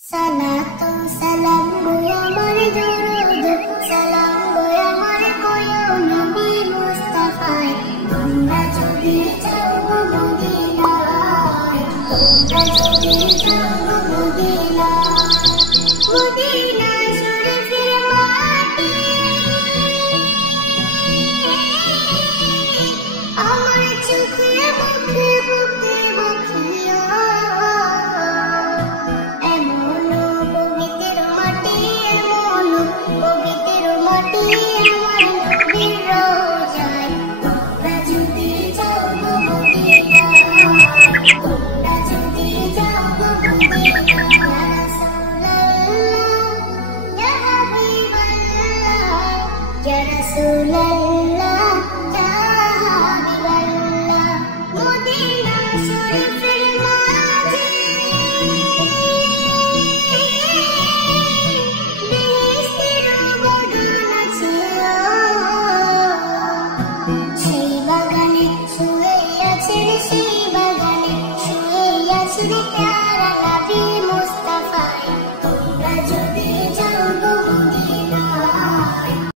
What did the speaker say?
সালাতু সালাম গো আমার দরুদ সালাম গো আমার কোয় নবী মুস্তাফায় তোমরা যদি যাও গো মদিনায় তোমরা যদি যাও গো মদিনায় মদিনা শরীফের মাটি আমার চোখে মুখে বুকে বকিয়া Sweet